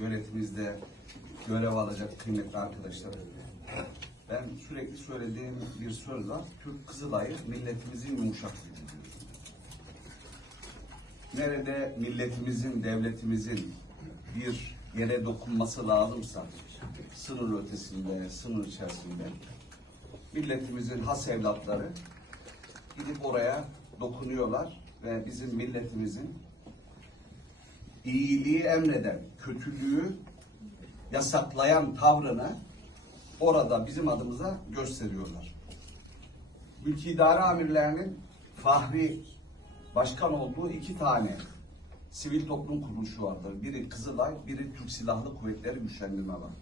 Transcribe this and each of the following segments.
yönetimimizde görev alacak kıymetli arkadaşlarım. Ben sürekli söylediğim bir söz var. Türk Kızılay'ı milletimizin yumuşak diyor. Nerede milletimizin, devletimizin bir yere dokunması lazımsa sınır ötesinde, sınır içerisinde milletimizin has evlatları gidip oraya dokunuyorlar ve bizim milletimizin iyiliği emreden, kötülüğü yasaklayan tavrını orada bizim adımıza gösteriyorlar. Mülki idare amirlerinin fahri başkan olduğu iki tane sivil toplum kuruluşu vardır. Biri Kızılay, biri Türk Silahlı Kuvvetleri Güçlendirme var.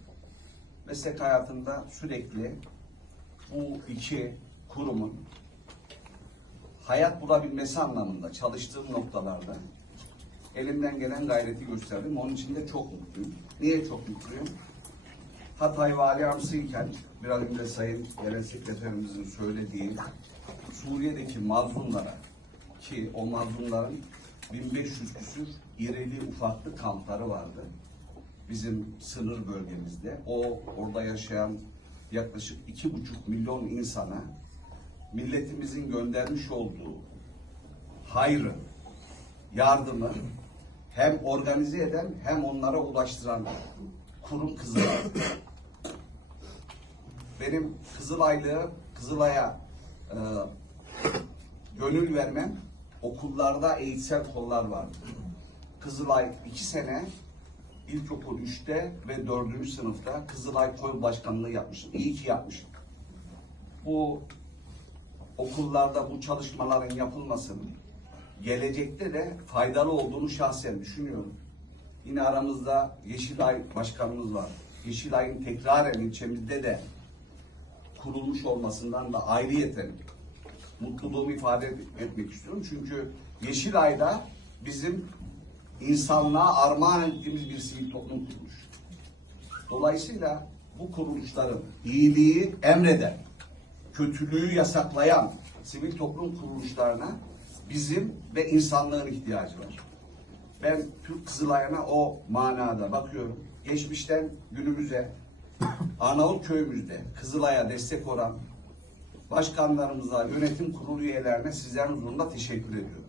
Meslek hayatında sürekli bu iki kurumun hayat bulabilmesi anlamında çalıştığım noktalarda elimden gelen gayreti gösterdim. Onun için de çok mutluyum. Niye çok mutluyum? Hatay Vali Amsıyken biraz önce Sayın Genel Sekreterimizin söylediği Suriye'deki mazlumlara ki o mazlumların 1500 küsür irili ufaklı kampları vardı. Bizim sınır bölgemizde. O orada yaşayan yaklaşık iki buçuk milyon insana milletimizin göndermiş olduğu hayrı, yardımı hem organize eden hem onlara ulaştıran kurum Kızılay. Benim Kızılaylığı, Kızılay'a e, gönül vermem okullarda eğitsel kollar vardı. Kızılay iki sene ilkokul 3'te ve 4. sınıfta Kızılay Kol Başkanlığı yapmışım. İyi ki yapmışım. Bu okullarda bu çalışmaların yapılmasının gelecekte de faydalı olduğunu şahsen düşünüyorum. Yine aramızda Yeşilay Başkanımız var. Yeşilay'ın tekraren ilçemizde de kurulmuş olmasından da ayrıyeten mutluluğumu ifade etmek istiyorum. Çünkü Yeşilay'da bizim insanlığa armağan ettiğimiz bir sivil toplum kuruluş. Dolayısıyla bu kuruluşların iyiliği emreden, kötülüğü yasaklayan sivil toplum kuruluşlarına bizim ve insanlığın ihtiyacı var. Ben Türk Kızılay'ına o manada bakıyorum. Geçmişten günümüze Arnavut köyümüzde Kızılay'a destek olan başkanlarımıza, yönetim kurulu üyelerine sizlerin huzurunda teşekkür ediyorum.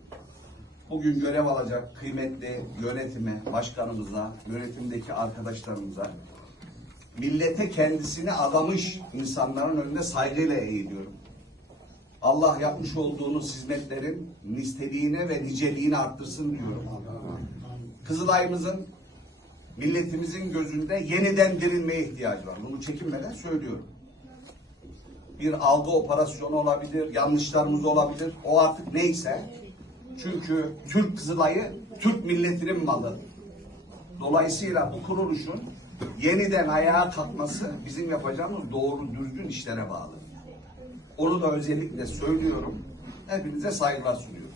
Bugün görev alacak kıymetli yönetime, başkanımıza, yönetimdeki arkadaşlarımıza, millete kendisini adamış insanların önünde saygıyla eğiliyorum. Allah yapmış olduğunuz hizmetlerin nisteliğine ve niceliğini arttırsın diyorum. Kızılay'ımızın milletimizin gözünde yeniden dirilmeye ihtiyacı var. Bunu çekinmeden söylüyorum. Bir algı operasyonu olabilir, yanlışlarımız olabilir. O artık neyse. Çünkü Türk Kızılay'ı Türk milletinin malı. Dolayısıyla bu kuruluşun yeniden ayağa kalkması bizim yapacağımız doğru düzgün işlere bağlı. Onu da özellikle söylüyorum. Hepinize saygılar sunuyorum.